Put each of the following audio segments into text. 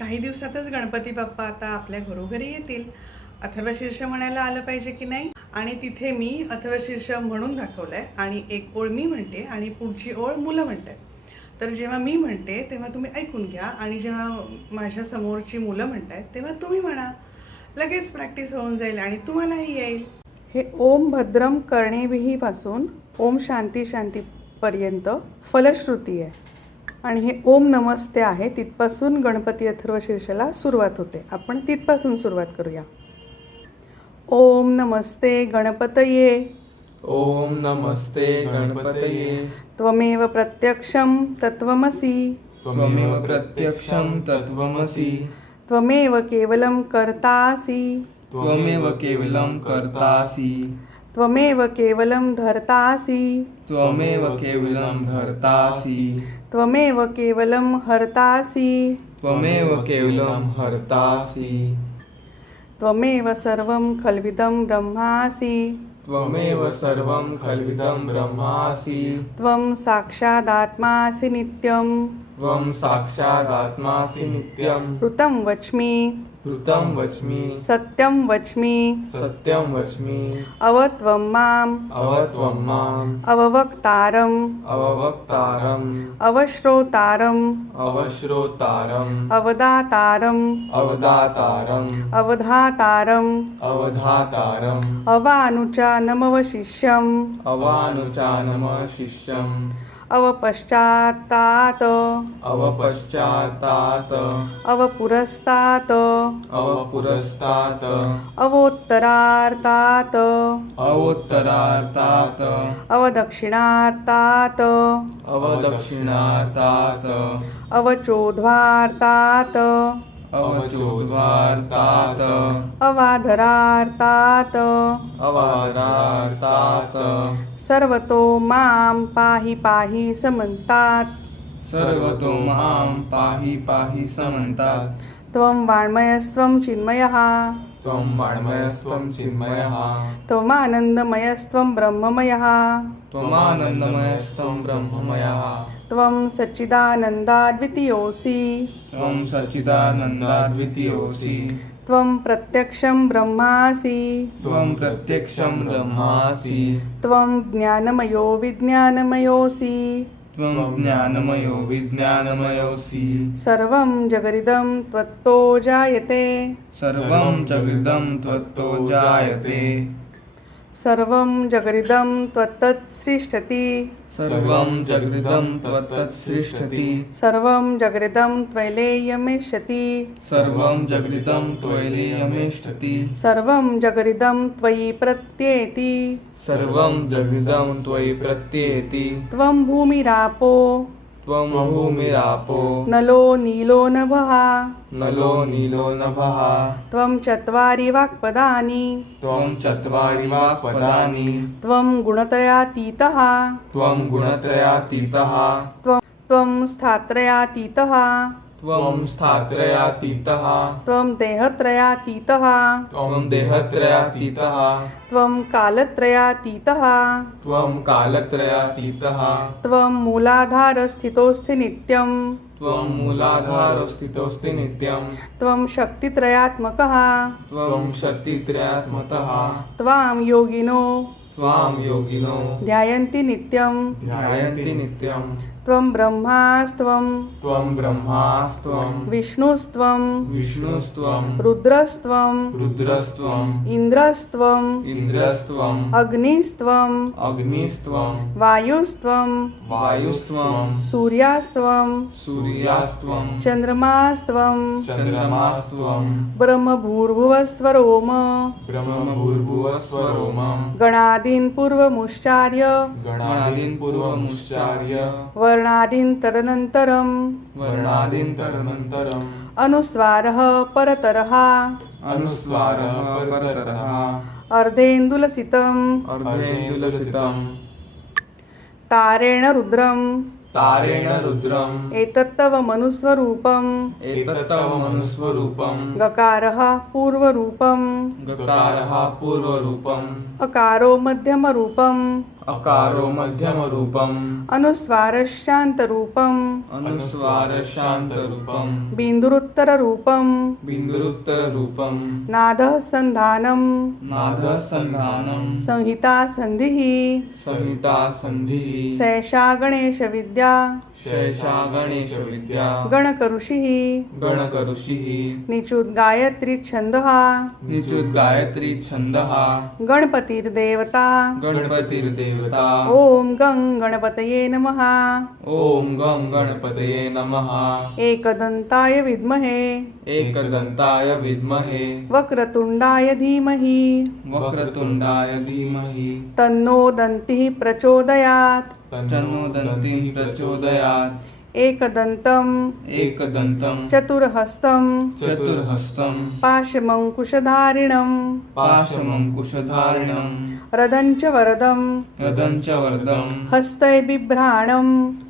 काही दिवसातच गणपती बाप्पा आता आपल्या घरोघरी येतील. अथर्वशीर्ष म्हणायला आलं पाहिजे की नाही. आणि तिथे मी अथर्वशीर्ष म्हणून दाखवलं आहे आणि एक ओळ मी म्हणते आणि पुढची ओळ मुलं म्हणते. तर जेव्हा मी म्हणते तेव्हा तुम्ही ऐकून घ्या आणि जेव्हा माझ्या समोरची मुलं म्हणतायत तेव्हा तुम्ही म्हणा. लगेच प्रॅक्टिस होऊन जाईल आणि तुम्हालाही येईल. हे ओम भद्रम कर्णेभिः ओम शांती शांतीपर्यंत फलश्रुती आहे आणि हे ओम नमस्ते आहे. तिथपासून गणपती अथर्वशीर्षाला सुरुवात होते. आपण तिथपासून सुरुवात करूया. ओम नमस्ते गणपतये. ओम नमस्ते गणपतये. त्वमेव प्रत्यक्षं तत्त्वमसि. त्वमेव प्रत्यक्षं तत्त्वमसि. त्वमेव केवलं कर्तासि. त्वमेव केवलं कर्तासि. त्वमेव केवलं धर्तासि. त्वमेव केवलं धर्तासि. त्वमेव केवलं हर्तासि. त्वमेव केवलं हर्तासि. त्वमेव सर्वं खल्विदं ब्रह्मासि. त्वमेव सर्वं खल्विदं ब्रह्मासि. त्वं साक्षादात्मासि नित्यं. त्वं साक्षादात्मासि नित्यं. ऋतं वच्मि. ऋतं वच्मि. सत्यं वच्मि. सत्यं वच्मि. अवत्वं माम्. अवत्वं माम्. अववक्तारम्. अववक्तारम्. अवश्रोतारम्. अवश्रोतारम्. अवदातारम्. अवदातारम्. अवधातारम्. अवधातारम्. अवानुचानमवशिष्यम्. अवानुचानमः शिष्यम्. अवपश्चात्तात्. अवपश्चात्तात्. अवपुरस्तात्. अवपुरस्तात्. अवोत्तरार्तात्. अवोत्तरार्तात्. अवदक्षिणार्तात्. अवदक्षिणार्तात्. अवचोद्वार्तात्. अवचोद्वार्तात्. अवाधरार्तात्. अवाधरार्तात्. सर्वतो मां पाहि पाहि समन्तात्. सर्वतो मां पाहि पाहि समन्तात्. त्वं वाङ्मयस्त्वं चिन्मयः. त्वं वाङ्मयस्त्वं चिन्मयः. त्वमानन्दमयस्त्वं ब्रह्ममयः. त्वमानन्दमयस्त्वं ब्रह्ममयः. त्वं सच्चिदानन्दाद्वितीयोऽसि. त्वं सच्चिदानन्दाद्वितीयोऽसि. त्वं प्रत्यक्षं ब्रह्मासि. त्वं प्रत्यक्षं ब्रह्मासि. त्वं ज्ञानमयो विज्ञानमयोऽसि. त्वं ज्ञानमयो विज्ञानमयोऽसि. सर्वं जगदिदं त्वत्तो जायते. सर्वं जगदं त्वत्तो जायते. सर्वं जगदिदं त्वत्तत्सृष्टति. सर्वं जगदिदं त्वत्तत्सृष्टति. सर्वं जगदिदं त्वयैलेयमेष्यति. सर्वं जगदिदं त्वयैलेयमेष्यति. सर्वं जगदिदं त्वयि प्रत्येति. सर्वं जगदिदं त्वयि प्रत्येति. त्वं भूमिरापो. त्वं भूमिरापो. नलो नीलो नभः. नलो नीलो नभः. त्वं चत्वारि वाक्पदानि. त्वं चत्वारि वाक्पदानि. त्वं गुणत्रयातीतः. त्वं गुणत्रयातीतः. त्वं स्थात्रयातीतः. त्वं स्थात्रयातीतः. त्वं देहत्रयातीतः. त्वं देहत्रयातीतः. त्वं कालत्रयातीतः. त्वं कालत्रयातीतः. त्वं मूलाधारस्थितोऽस्ति नित्यं. त्वं मूलाधारस्थितोऽस्ति नित्यं. त्वं शक्तित्रयात्मकः. त्वं शक्तित्रयात्मकः. त्वां योगिनो त्वां योगिनो ध्यायन्ति नित्यं. ध्यायन्ति नित्यं. त्वं ब्रह्मास्त्वं. त्वं ब्रह्मास्त्वं. विष्णुस्त्वं. विष्णुस्त्वं. रुद्रस्त्वं. रुद्रस्त्वं. इन्द्रस्त्वं. इन्द्रस्त्वं. अग्निस्त्वं. अग्निस्त्वं. वायुस्त्वं. वायुस्त्वं. सूर्यास्त्वं. सूर्यास्त्वं. चन्द्रमास्त्वं. चन्द्रमास्त्वं. ब्रह्मभूर्भुवस्वरोम. ब्रह्मभूर्भुवस्वरोमं. गणादीन् पूर्वमुच्चार्य. गणादीन् पूर्वमुच्चार्य. वर्णादीन् तदनन्तरं. वर्णादीन् तदनन्तरम्. अनुस्वारः परतरः. अनुस्वारः परतरः. अर्धेन्दुलसितम्. अर्धेन्दुलसितम्. तारेण रुद्रम्. तारेण रुद्रम्. एतत्तव मनुस्वरूपम्. एतत्तव मनुस्वरूपम्. गकारः पूर्वरूपम्. गकारः पूर्वरूपम्. अकारो मध्यमरूपम्. अकारो मध्यमरूपम् अनुस्वारशान्तरूपम् अनुस्वारशान्तरूपम् बिन्दुरुत्तररूपम् बिन्दुरुत्तररूपम् नादः सन्धानम् नादः सन्धानम् संहिता सन्धिः संहिता सन्धिः सैषा गणेशविद्या शेषा गणेशविद्या गणकऋषिः गणकऋषिः निचुद्गायत्री छन्दः निचुद्गायत्री छन्दः गणपतिर्देवता गणपतिर्देवता ॐ गं गणपतये नमः ॐ गं गणपतये नमः एकदन्ताय विद्महे एकदन्ताय विद्महे वक्रतुण्डाय धीमहि वक्रतुण्डाय धीमहि तन्नो दन्तिः प्रचोदयात् तन्नो दन्तिः प्रचोदयात् एकदन्तम् एकदन्तं चतुर्हस्तं चतुर्हस्तं पाशमङ्कुशधारिणं पाशमङ्कुशधारिणं रदञ्च वरदं रदं च वरदं हस्तैर्बिभ्राणं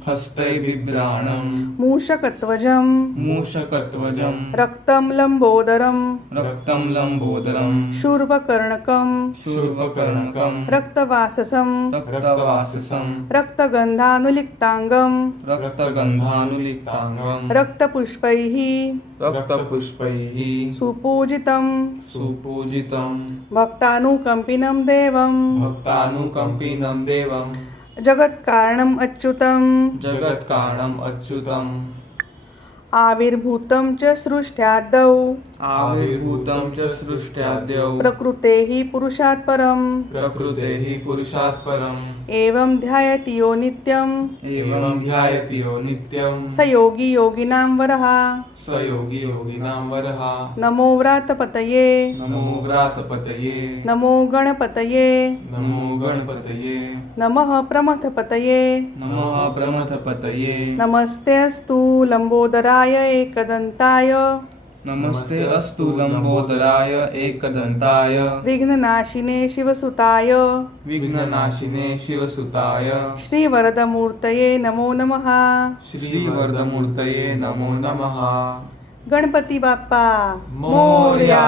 हस्तैर्बिभ्राणं मूषकध्वजं मूषकध्वजं रक्तं लम्बोदरं रक्तं लम्बोदरं शूर्पकर्णकं शूर्पकर्णकं रक्तवाससं रक्तवाससं रक्तगन्धानुलिप्ताङ्गं रक्तगन्धानुलिप्ताङ्गं रक्तपुष्पैः रक्तपुष्पैः सुपूजितं सुपूजितं भक्तानुकम्पिनं देवं भक्तानुकम्पिनं देवं जगत्कारणम् अच्युतं जगत्कारणम् अच्युतम् आविर्भूतं च सृष्ट्यादौ आविर्भूतं च सृष्ट्याद्यौ प्रकृतेः पुरुषात् परं प्रकृतेः पुरुषात् परम् एवं ध्यायति यो नित्यं एवं ध्यायति यो नित्यं स योगी योगिनां वरः स योगी योगिनां वरः नमो व्रातपतये नमो व्रातपतये नमो गणपतये नमो गणपतये नमः प्रमथपतये नमः प्रमथपतये नमस्ते अस्तु लम्बोदराय एकदन्ताय नमस्ते अस्तु लम्बोदराय एकदन्ताय विघ्ननाशिने शिवसुताय विघ्ननाशिने शिवसुताय श्रीवरदमूर्तये नमो नमः श्रीवरदमूर्तये नमो नमः गणपती बाप्पा मोरया. मोरया.